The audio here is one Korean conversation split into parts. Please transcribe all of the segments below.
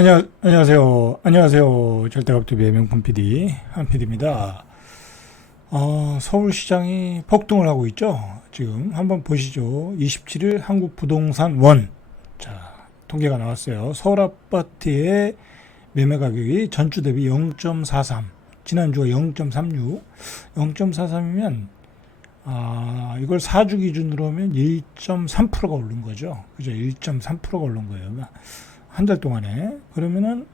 안녕하세요. 절대갑투비의 명품 PD, 한 PD입니다. 서울시장이 폭등을 하고 있죠. 지금 한번 보시죠. 27일 한국부동산 원. 자, 통계가 나왔어요. 서울 아파트의 매매 가격이 전주 대비 0.43. 지난주가 0.36. 0.43이면, 이걸 4주 기준으로 하면 1.3%가 오른 거죠. 그죠? 1.3%가 오른 거예요. 한 달 동안에. 그러면은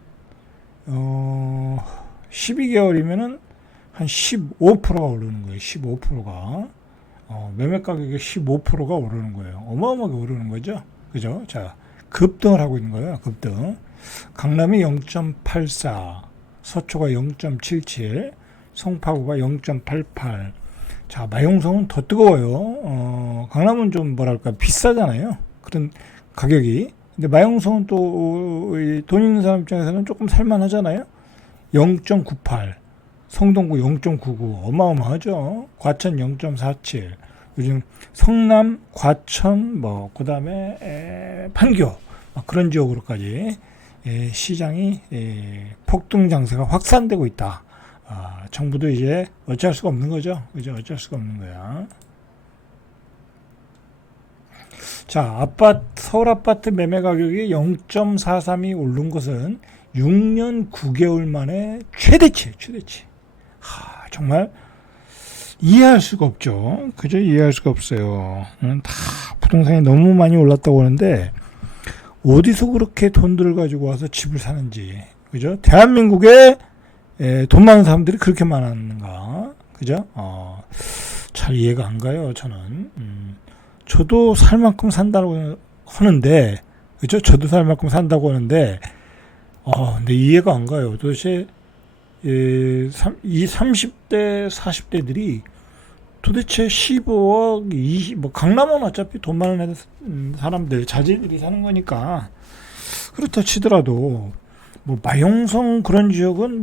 12개월이면은 한 15%가 오르는 거예요. 15%가 매매 가격의 15%가 오르는 거예요. 어마어마하게 오르는 거죠. 그죠? 자, 급등을 하고 있는 거예요. 급등. 강남이 0.84, 서초가 0.77, 송파구가 0.88. 자, 마용성은 더 뜨거워요. 강남은 좀 뭐랄까 비싸잖아요. 그런 가격이. 근데 마용성은 또 돈 있는 사람 입장에서는 조금 살만하잖아요. 0.98, 성동구 0.99, 어마어마하죠. 과천 0.47, 요즘 성남, 과천, 그다음에 판교 그런 지역으로까지 시장이 폭등 장세가 확산되고 있다. 정부도 이제 어찌할 수가 없는 거죠. 이제 어찌할 수가 없는 거야. 자, 서울 아파트 매매 가격이 0.43이 오른 것은 6년 9개월 만에 최대치. 정말 이해할 수가 없죠. 그죠? 이해할 수가 없어요. 다 부동산이 너무 많이 올랐다고 하는데, 어디서 그렇게 돈들을 가지고 와서 집을 사는지. 그죠? 대한민국에 돈 많은 사람들이 그렇게 많았는가. 그죠? 잘 이해가 안 가요, 저는. 저도 살 만큼 산다고 하는데, 그죠? 저도 살 만큼 산다고 하는데, 근데 이해가 안 가요. 도대체, 이 30대, 40대들이 도대체 15억, 20, 강남은 어차피 돈 많은 사람들, 자제들이 사는 거니까, 그렇다 치더라도, 마용성 그런 지역은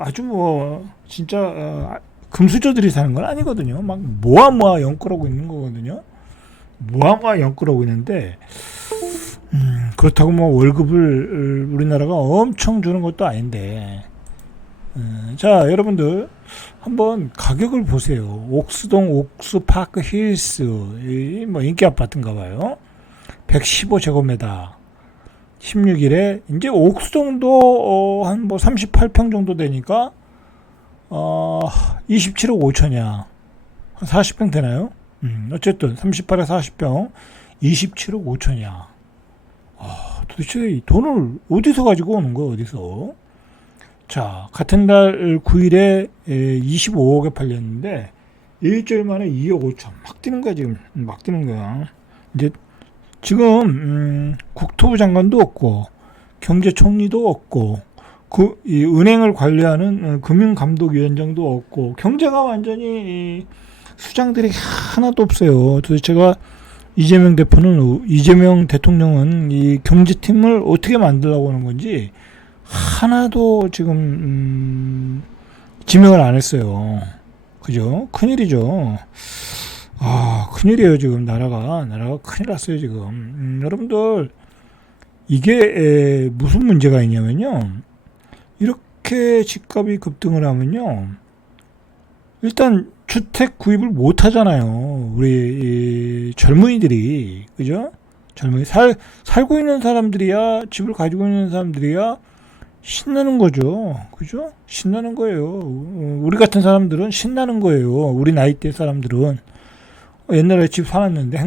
아주 진짜, 금수저들이 사는 건 아니거든요. 막 모아모아 연끌하고 있는 거거든요. 모아모아 연끌하고 있는데, 그렇다고 월급을 우리나라가 엄청 주는 것도 아닌데, 자, 여러분들 한번 가격을 보세요. 옥수동 옥수파크 힐스, 인기 아파트인가 봐요. 115제곱미터. 16일에 이제 옥수동도 한 38평 정도 되니까 27억 5천이야. 한 40평 되나요? 어쨌든 38에 40평 27억 5천이야. 도대체 이 돈을 어디서 가지고 오는 거야? 어디서? 자, 같은 달 9일에 25억에 팔렸는데 일주일 만에 2억 5천. 막 뛰는 거야 지금. 막 뛰는 거야. 이제 지금 국토부 장관도 없고 경제총리도 없고 이 은행을 관리하는 금융감독위원장도 없고 경제가 완전히 수장들이 하나도 없어요. 도대체가 이재명 대통령은 이 경제팀을 어떻게 만들려고 하는 건지 하나도 지금 지명을 안 했어요. 그죠? 큰일이죠. 큰일이에요. 지금 나라가 큰일 났어요. 지금 여러분들 이게 무슨 문제가 있냐면요. 이렇게 집값이 급등을 하면요. 일단 주택 구입을 못 하잖아요. 우리 젊은이들이. 그죠? 살고 있는 사람들이야, 집을 가지고 있는 사람들이야 신나는 거죠. 그죠? 신나는 거예요. 우리 같은 사람들은 신나는 거예요. 우리 나이대 사람들은. 옛날에 집 사놨는데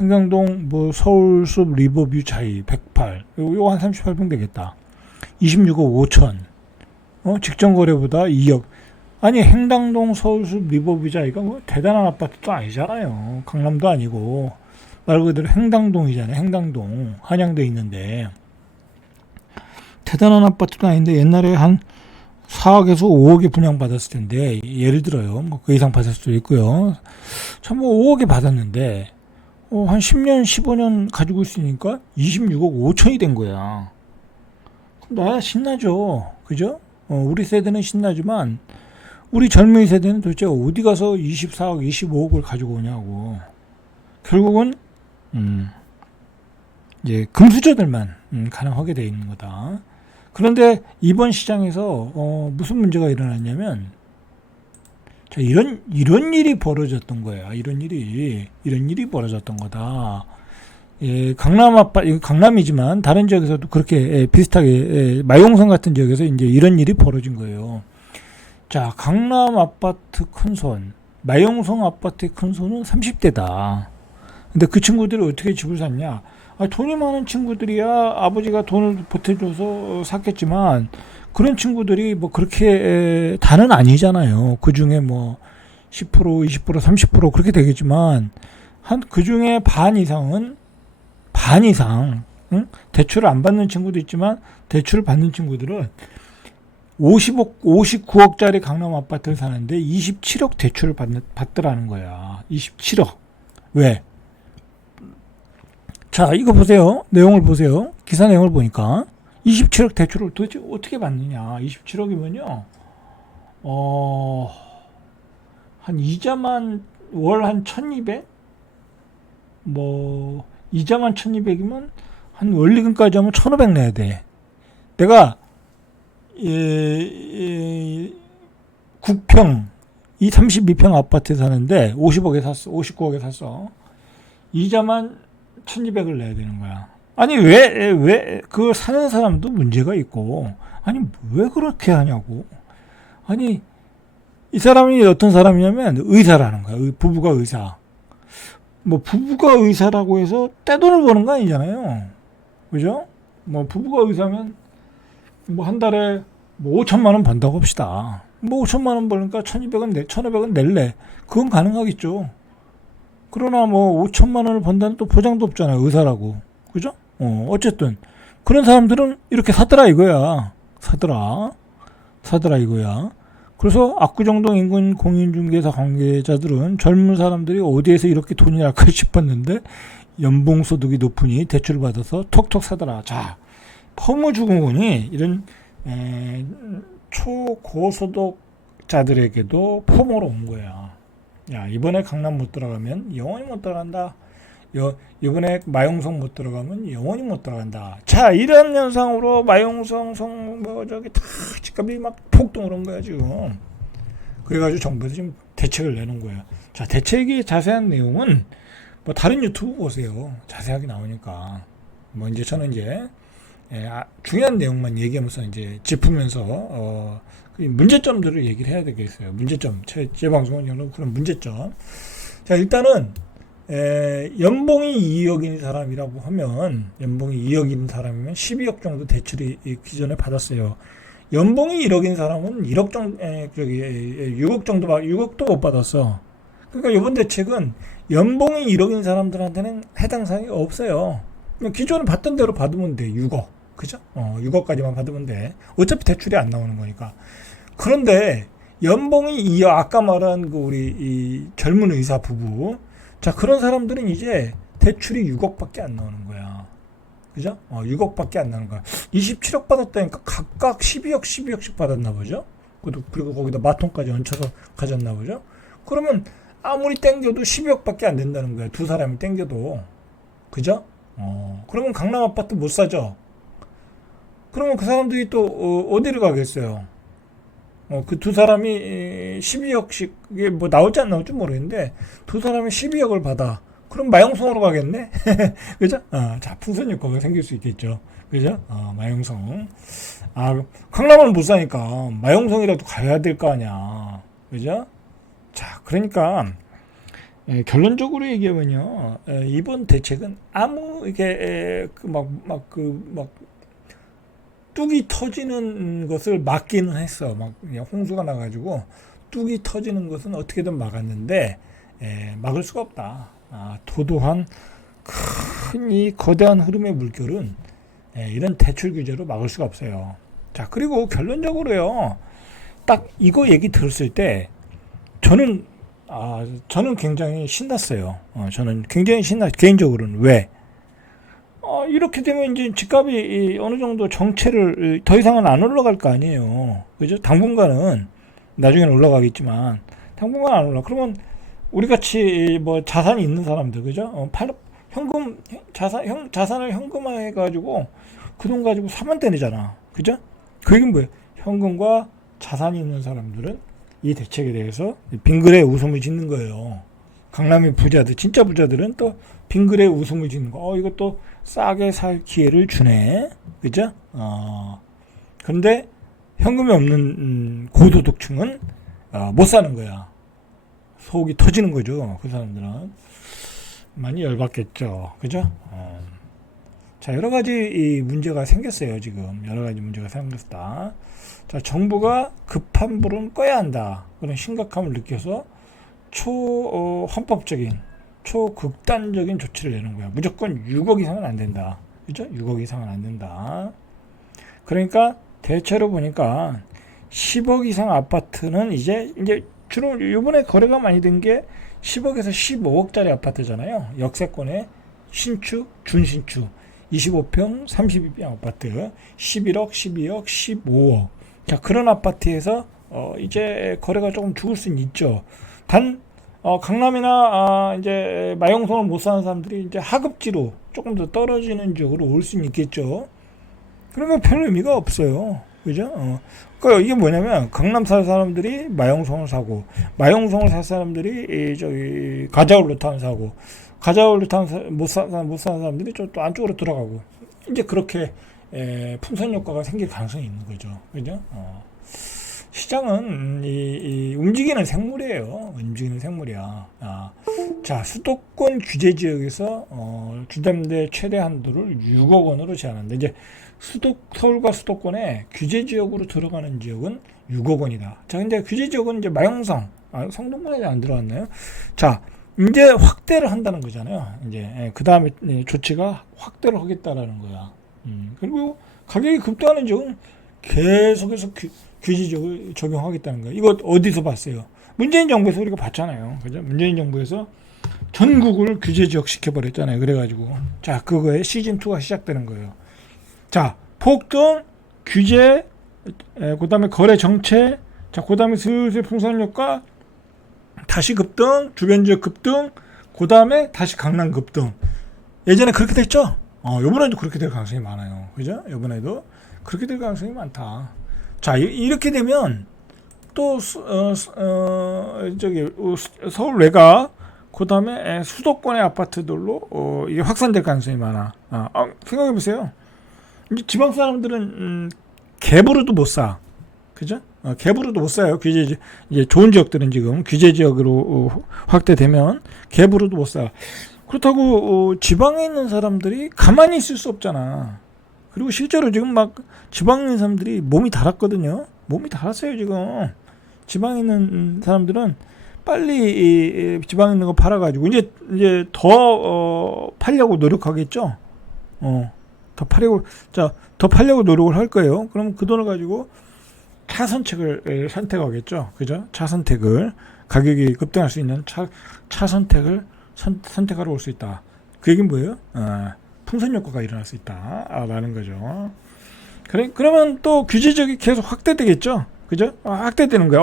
행당동 서울숲 리버뷰 차이 108. 요거 한 38평 되겠다. 26억 5천. 직전 거래보다 2억. 아니, 행당동 서울숲 리버뷰 차이가 대단한 아파트도 아니잖아요. 강남도 아니고 말 그대로 행당동이잖아요. 행당동 한양대에 있는데 대단한 아파트도 아닌데 옛날에 한 4억에서 5억에 분양받았을 텐데, 예를 들어요. 그 이상 받을 수도 있고요. 참 5억에 받았는데 한 10년 15년 가지고 있으니까 26억 5천이 된 거야. 그럼 나야 신나죠. 그죠? 우리 세대는 신나지만 우리 젊은 세대는 도대체 어디 가서 24억 25억을 가지고 오냐고. 결국은 이제 금수저들만 가능하게 되어 있는 거다. 그런데 이번 시장에서 무슨 문제가 일어났냐면, 자, 이런 일이 벌어졌던 거야. 이런 일이 벌어졌던 거다. 예, 이거 강남이지만 다른 지역에서도 그렇게 비슷하게 마용성 같은 지역에서 이제 이런 일이 벌어진 거예요. 자, 강남 아파트 큰손, 마용성 아파트의 큰손은 30대다. 근데 그 친구들이 어떻게 집을 샀냐? 돈이 많은 친구들이야 아버지가 돈을 보태줘서 샀겠지만, 그런 친구들이 뭐 그렇게 다는 아니잖아요. 그 중에 뭐 10%, 20%, 30% 그렇게 되겠지만, 그 중에 반 이상, 응? 대출을 안 받는 친구도 있지만, 대출을 받는 친구들은 59억짜리 강남 아파트를 사는데 27억 대출을 받더라는 거야. 27억. 왜? 자, 이거 보세요. 내용을 보세요. 기사 내용을 보니까 27억 대출을 도대체 어떻게 받느냐. 27억이면요. 한 이자만 월 한 1200? 뭐 이자만 1200이면 한 원리금까지 하면 1500 내야 돼. 내가 국평 이 32평 아파트에 사는데 50억에 샀어. 59억에 샀어. 이자만 1200을 내야 되는 거야. 아니, 그걸 사는 사람도 문제가 있고, 아니, 왜 그렇게 하냐고. 아니, 이 사람이 어떤 사람이냐면 의사라는 거야. 부부가 의사. 뭐, 부부가 의사라고 해서 떼돈을 버는 거 아니잖아요. 그죠? 뭐, 부부가 의사면, 뭐, 한 달에 뭐 5천만 원 번다고 합시다. 뭐, 5천만 원 버니까 1200은 낼래. 그건 가능하겠죠. 그러나 뭐 5천만 원을 번다는 또 보장도 없잖아요. 의사라고. 그죠? 어쨌든 그런 사람들은 이렇게 사더라 이거야. 사더라 이거야. 그래서 압구정동 인근 공인중개사 관계자들은 젊은 사람들이 어디에서 이렇게 돈이 날까 싶었는데 연봉소득이 높으니 대출을 받아서 톡톡 사더라. 자, 포무주공원이 이런 초고소득자들에게도 포모로 온 거야. 야, 이번에 강남 못 들어가면 영원히 못 들어간다. 이번에 마용성 못 들어가면 영원히 못 들어간다. 자, 이런 현상으로 마용성, 저기 다 집값이 막 폭등을 한 거야, 지금. 그래가지고 정부에서 지금 대책을 내는 거야. 자, 대책이 자세한 내용은 뭐 다른 유튜브 보세요. 자세하게 나오니까. 뭐 이제 저는 이제 중요한 내용만 얘기하면서 이제 짚으면서 문제점들을 얘기를 해야 되겠어요. 문제점. 제 방송은 여러 그런 문제점. 자, 일단은 연봉이 2억인 사람이라고 하면, 연봉이 2억인 사람이면 12억 정도 대출이 기존에 받았어요. 연봉이 1억인 사람은 1억 정도, 6억 정도, 6억도 못 받았어. 그러니까 이번 대책은 연봉이 1억인 사람들한테는 해당 사항이 없어요. 기존에 받던 대로 받으면 돼. 6억. 그죠? 6억까지만 받으면 돼. 어차피 대출이 안 나오는 거니까. 그런데 연봉이 2억, 아까 말한 그 우리 이 젊은 의사 부부, 자, 그런 사람들은 이제 대출이 6억밖에 안 나오는 거야. 그죠? 6억밖에 안 나오는 거야. 27억 받았다니까 각각 12억씩 받았나 보죠? 그리고 거기다 마통까지 얹혀서 가졌나 보죠? 그러면 아무리 땡겨도 12억밖에 안 된다는 거야. 두 사람이 땡겨도. 그죠? 그러면 강남 아파트 못 사죠? 그러면 그 사람들이 또 어디를 가겠어요? 그 두 사람이 12억씩 이게 뭐 나올지 안 나올지 모르겠는데 두 사람이 12억을 받아. 그럼 마용성으로 가겠네? 그죠? 자, 풍선 효과가 생길 수 있겠죠. 그죠? 마용성. 강남을 못 사니까 마용성이라도 가야 될 거 아니야. 그죠? 자, 그러니까 결론적으로 얘기하면요, 이번 대책은 아무 이게 뚝이 터지는 것을 막기는 했어. 막 그냥 홍수가 나가지고 뚝이 터지는 것은 어떻게든 막았는데 막을 수가 없다. 도도한 큰 이 거대한 흐름의 물결은 이런 대출 규제로 막을 수가 없어요. 자, 그리고 결론적으로요, 딱 이거 얘기 들었을 때 저는 굉장히 신났어요. 저는 굉장히 개인적으로는. 왜? 이렇게 되면 이제 집값이 어느 정도 정체를 더 이상은 안 올라갈 거 아니에요. 그죠? 당분간은, 나중에는 올라가겠지만, 당분간 안 올라. 그러면 우리 같이 뭐 자산이 있는 사람들, 그죠? 자산을 현금화해가지고 그 돈 가지고 사면 되잖아. 그죠? 그 얘기는 뭐예요? 현금과 자산이 있는 사람들은 이 대책에 대해서 빙글에 웃음을 짓는 거예요. 강남의 부자들, 진짜 부자들은 또 빙글에 웃음을 짓는 거. 이것도 싸게 살 기회를 주네. 그죠? 근데 현금이 없는 고소득층은 못 사는 거야. 속이 터지는 거죠. 그 사람들은. 많이 열받겠죠. 그죠? 자, 여러 가지 이 문제가 생겼어요. 지금. 여러 가지 문제가 생겼다. 자, 정부가 급한 불은 꺼야 한다. 그런 심각함을 느껴서 헌법적인, 초극단적인 조치를 내는 거야. 무조건 6억 이상은 안 된다. 그죠? 6억 이상은 안 된다. 그러니까 대체로 보니까 10억 이상 아파트는 이제 주로 이번에 거래가 많이 된 게 10억에서 15억짜리 아파트잖아요. 역세권의 신축, 준신축, 25평, 32평 아파트, 11억, 12억, 15억. 자, 그런 아파트에서 이제 거래가 조금 죽을 수는 있죠. 단 강남이나 이제 마용성을 못 사는 사람들이 이제 하급지로 조금 더 떨어지는 지역으로 올 수는 있겠죠. 그러면 별 의미가 없어요. 그죠? 그러니까 이게 뭐냐면 강남 살 사람들이 마용성을 사고 마용성을 살 사람들이 저기 가자울루타운 사고 가자울루타운 못 사는 사람들이 또 안쪽으로 들어가고 이제 그렇게 풍선 효과가 생길 가능성이 있는 거죠. 그죠? 시장은 이 움직이는 생물이에요. 움직이는 생물이야. 자, 수도권 규제 지역에서 주담대 최대 한도를 6억 원으로 제한한다. 이제 서울과 수도권에 규제 지역으로 들어가는 지역은 6억 원이다. 자, 근데 규제 지역은 이제 마용성, 성동구에 안 들어갔나요? 자, 이제 확대를 한다는 거잖아요. 이제 그 다음에 조치가 확대를 하겠다라는 거야. 그리고 가격이 급등하는 지역은 계속해서 규제 적용하겠다는 거예요. 이거 어디서 봤어요? 문재인 정부에서 우리가 봤잖아요. 그죠? 문재인 정부에서 전국을 규제 지역 시켜버렸잖아요. 그래가지고 자, 그거에 시즌2가 시작되는 거예요. 자, 폭등, 규제, 그 다음에 거래 정체, 자, 그 다음에 슬슬 풍선 효과, 다시 급등, 주변 지역 급등, 그 다음에 다시 강남 급등. 예전에 그렇게 됐죠? 이번에도 그렇게 될 가능성이 많아요. 그죠? 이번에도 그렇게 될 가능성이 많다. 자, 이렇게 되면 또 저기 서울 외곽, 그 다음에 수도권의 아파트들로 이게 확산될 가능성이 많아. 생각해 보세요. 이제 지방 사람들은 갭으로도 못 사. 그죠? 갭으로도 못 사요. 규제 이제 좋은 지역들은 지금 규제 지역으로 확대되면 갭으로도 못 사. 그렇다고 지방에 있는 사람들이 가만히 있을 수 없잖아. 그리고 실제로 지금 막 지방에 있는 사람들이 몸이 달았거든요. 몸이 달았어요 지금. 지방에 있는 사람들은 빨리 지방에 있는 거 팔아가지고 이제 더 팔려고 노력하겠죠. 더 팔려고 노력을 할 거예요. 그럼 그 돈을 가지고 차선책을 선택하겠죠. 그죠? 차선택을 가격이 급등할 수 있는 차 선택을 선택하러 올 수 있다. 그 얘기는 뭐예요? 풍선 효과가 일어날 수 있다라는 거죠. 그러면 또 규제 지역이 계속 확대되겠죠. 그죠? 확대되는 거야.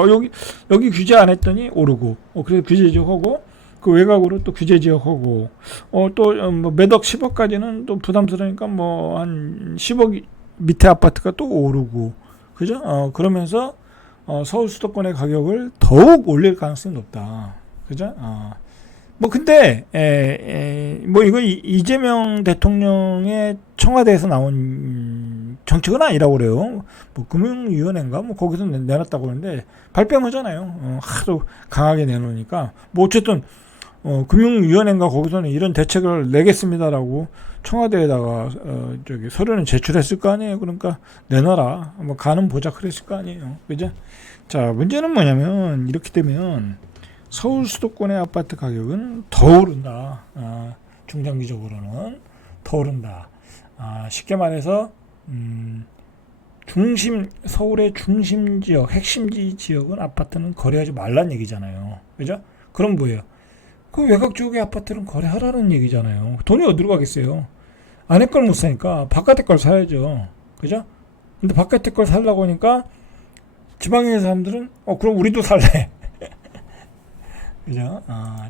여기 규제 안 했더니 오르고, 그래서 규제 지역하고 그 외곽으로 또 규제 지역하고, 또 뭐 몇억 10억까지는 또 부담스러우니까 뭐 한 10억 밑에 아파트가 또 오르고, 그죠? 그러면서 서울 수도권의 가격을 더욱 올릴 가능성이 높다. 그죠? 뭐 근데 뭐 이거 이재명 대통령의 청와대에서 나온 정책은 아니라고 그래요. 뭐 금융위원회인가 뭐 거기서 내놨다고 하는데 발뺌하잖아요. 하도 강하게 내놓으니까 뭐 어쨌든 금융위원회인가 거기서는 이런 대책을 내겠습니다라고 청와대에다가 저기 서류는 제출했을 거 아니에요. 그러니까 내놔라. 뭐 가는 보자 그랬을 거 아니에요. 그죠? 자, 문제는 뭐냐면 이렇게 되면 서울 수도권의 아파트 가격은 더 오른다. 중장기적으로는 더 오른다. 쉽게 말해서 서울의 중심 지역, 핵심지 지역은 아파트는 거래하지 말란 얘기잖아요. 그죠? 그럼 뭐예요? 그 외곽 지역의 아파트는 거래하라는 얘기잖아요. 돈이 어디로 가겠어요? 안에 걸 못 사니까 바깥에 걸 사야죠. 그죠? 근데 바깥에 걸 살라고 하니까 지방에 있는 사람들은 그럼 우리도 살래. 그죠?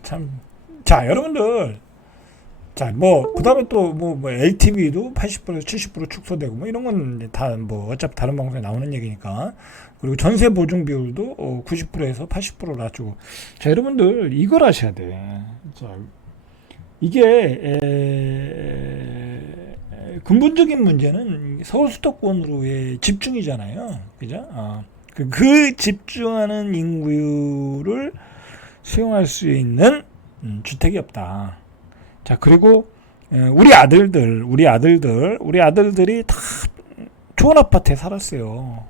참. 자, 여러분들 자, 뭐 그다음에 또 뭐 LTV도 80%에서 70% 축소되고 뭐 이런 건 다 뭐 어차피 다른 방송에 나오는 얘기니까. 그리고 전세 보증 비율도 90%에서 80%로 낮추고. 자, 여러분들 이걸 아셔야 돼. 자, 이게 근본적인 문제는 서울 수도권으로의 집중이잖아요. 그죠? 그 집중하는 인구를 수용할 수 있는 주택이 없다. 자, 그리고 우리 아들들이 다 좋은 아파트에 살았어요.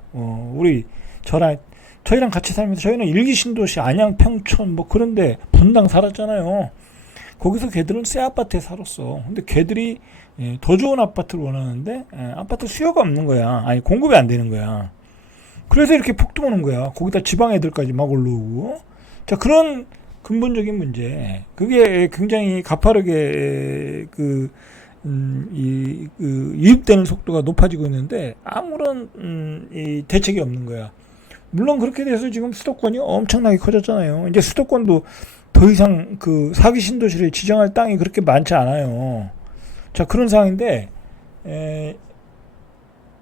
저희랑 같이 살면서 저희는 일기 신도시, 안양, 평촌 뭐 그런데 분당 살았잖아요. 거기서 걔들은 새 아파트에 살았어. 근데 걔들이 더 좋은 아파트를 원하는데 아파트 수요가 없는 거야. 아니, 공급이 안 되는 거야. 그래서 이렇게 폭등하는 거야. 거기다 지방 애들까지 막 올라오고. 자, 그런 근본적인 문제. 그게 굉장히 가파르게 유입되는 속도가 높아지고 있는데 아무런 이 대책이 없는 거야. 물론 그렇게 돼서 지금 수도권이 엄청나게 커졌잖아요. 이제 수도권도 더 이상 그 사기 신도시를 지정할 땅이 그렇게 많지 않아요. 자, 그런 상황인데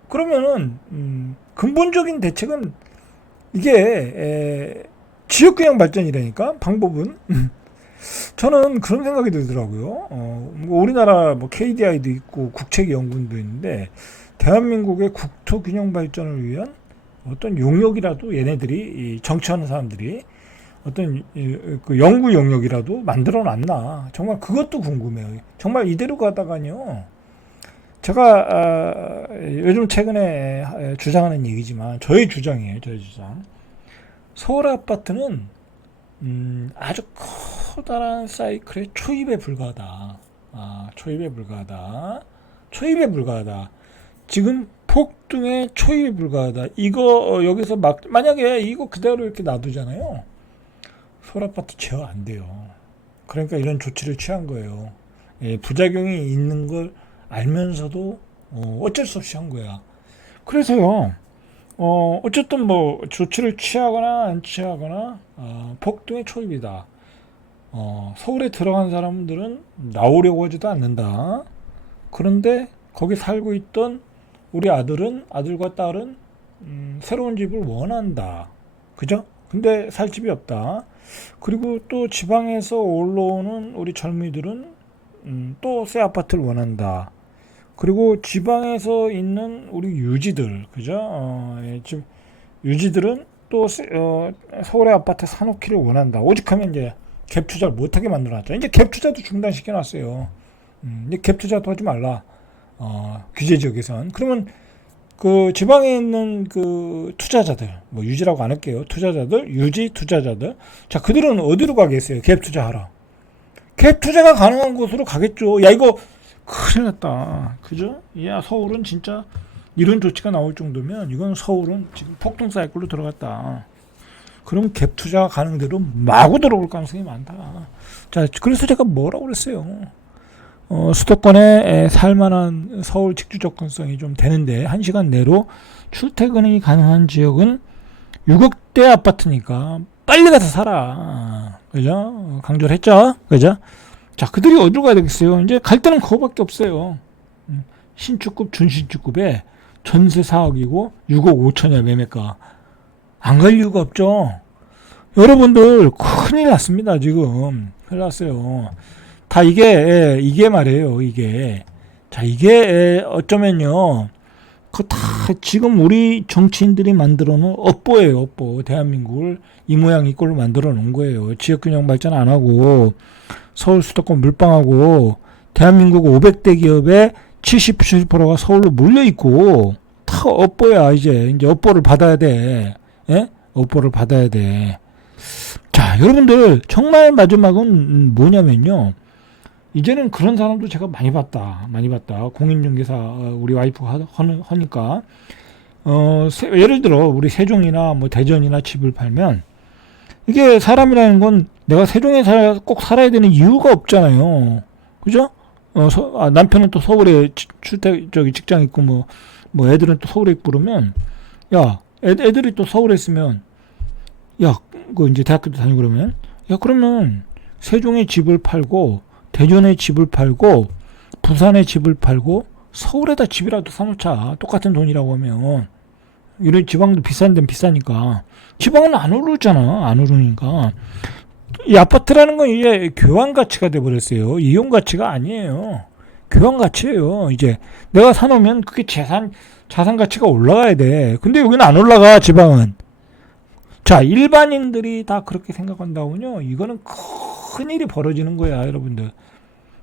그러면은 근본적인 대책은 이게 지역균형 발전이라니까 방법은. 저는 그런 생각이 들더라고요. 뭐 우리나라 뭐 KDI도 있고 국책연구원도 있는데 대한민국의 국토균형 발전을 위한 어떤 용역이라도 얘네들이 정치하는 사람들이 어떤 그 연구 용역이라도 만들어 놨나. 정말 그것도 궁금해요. 정말 이대로 가다가요. 제가 요즘 최근에 주장하는 얘기지만 저의 주장이에요. 저의 주장. 서울 아파트는 아주 커다란 사이클의 초입에 불과하다. 초입에 불과하다. 지금 폭등의 초입에 불과하다. 이거 여기서 만약에 이거 그대로 이렇게 놔두잖아요. 서울 아파트 제어 안 돼요. 그러니까 이런 조치를 취한 거예요. 부작용이 있는 걸 알면서도 어쩔 수 없이 한 거야. 그래서요. 어쨌든 뭐 조치를 취하거나 안 취하거나 폭등의 초입이다. 서울에 들어간 사람들은 나오려고 하지도 않는다. 그런데 거기 살고 있던 우리 아들과 딸은 새로운 집을 원한다. 그죠? 근데 살 집이 없다. 그리고 또 지방에서 올라오는 우리 젊이들은 또 새 아파트를 원한다. 그리고 지방에서 있는 우리 유지들, 그죠? 지금 유지들은 또 서울의 아파트 사놓기를 원한다. 오직하면 이제 갭 투자를 못하게 만들어놨죠. 이제 갭 투자도 중단시켜놨어요. 이제 갭 투자도 하지 말라. 규제 지역에선. 그러면 그 지방에 있는 그 투자자들, 뭐 유지라고 안 할게요. 투자자들, 유지 투자자들. 자, 그들은 어디로 가겠어요? 갭 투자하러. 갭 투자가 가능한 곳으로 가겠죠. 야, 이거 큰일 났다. 그죠? 야, 서울은 진짜 이런 조치가 나올 정도면 이건 서울은 지금 폭등 사이클로 들어갔다. 그럼 갭 투자가 가는 대로 마구 들어올 가능성이 많다. 자, 그래서 제가 뭐라고 그랬어요. 수도권에 살만한 서울 직주 접근성이 좀 되는데 1시간 내로 출퇴근이 가능한 지역은 6억대 아파트니까 빨리 가서 살아. 그죠? 강조를 했죠? 그죠? 자, 그들이 어디로 가야 되겠어요? 이제 갈 때는 그거밖에 없어요. 신축급, 준신축급에 전세 4억이고 6억 5천이야 매매가. 안 갈 이유가 없죠. 여러분들 큰일 났습니다. 지금 큰일 났어요. 다 이게 말이에요. 이게 자, 이게 어쩌면요, 그 다 지금 우리 정치인들이 만들어 놓은 업보예요. 업보. 대한민국을 이 모양 이 꼴로 만들어 놓은 거예요. 지역균형 발전 안 하고 서울 수도권 물방하고 대한민국 500대 기업의 70%가 서울로 몰려 있고 다 업보야. 이제 업보를 받아야 돼. 예? 업보를 받아야 돼. 자, 여러분들 정말 마지막은 뭐냐면요. 이제는 그런 사람도 제가 많이 봤다. 공인중개사 우리 와이프가 하니까 예를 들어 우리 세종이나 뭐 대전이나 집을 팔면 이게 사람이라는 건 내가 세종에 꼭 살아야 되는 이유가 없잖아요. 그죠? 남편은 또 서울에 직장 있고 뭐 애들은 또 서울에 있고 그러면 야, 애들이 또 서울에 있으면 야, 그 이제 대학교도 다니고 그러면 야, 그러면 세종에 집을 팔고 대전에 집을 팔고 부산에 집을 팔고 서울에다 집이라도 사놓자. 똑같은 돈이라고 하면. 이런 지방도 비싼 데는 비싸니까. 지방은 안 오르잖아. 안 오르니까. 이 아파트라는 건 이제 교환 가치가 돼버렸어요. 이용 가치가 아니에요. 교환 가치예요. 이제 내가 사놓으면 그게 자산 가치가 올라가야 돼. 근데 여기는 안 올라가, 지방은. 자, 일반인들이 다 그렇게 생각한다면요. 이거는 큰일이 벌어지는 거야, 여러분들.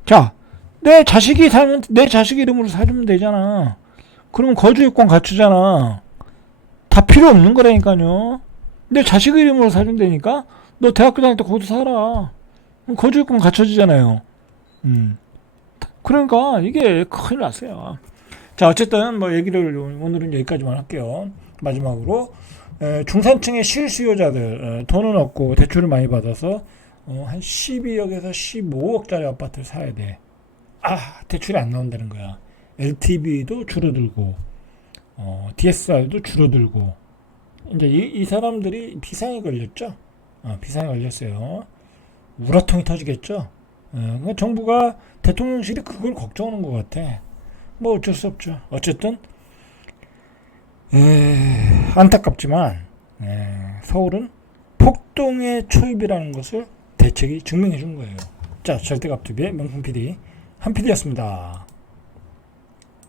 자, 내 자식이 살면 내 자식 이름으로 사주면 되잖아. 그러면 거주요건 갖추잖아. 다 필요 없는 거라니까요. 내 자식 이름으로 사주면 되니까 너 대학교 다닐 때 거기서 살아. 거주요건 갖춰지잖아요. 그러니까 이게 큰일 났어요. 자, 어쨌든 뭐 얘기를 오늘은 여기까지만 할게요. 마지막으로 중산층의 실수요자들 돈은 없고 대출을 많이 받아서 한 12억에서 15억짜리 아파트를 사야 돼. 대출이 안 나온다는 거야. LTV도 줄어들고 DSR도 줄어들고 이제 이 사람들이 비상에 걸렸죠. 비상에 걸렸어요. 우라통이 터지겠죠. 그러니까 정부가 대통령실이 그걸 걱정하는 것 같아. 뭐 어쩔 수 없죠. 어쨌든 안타깝지만 서울은 폭동의 초입이라는 것을 대책이 증명해 준 거예요. 자, 절대갑TV의 명품 PD 한 PD였습니다.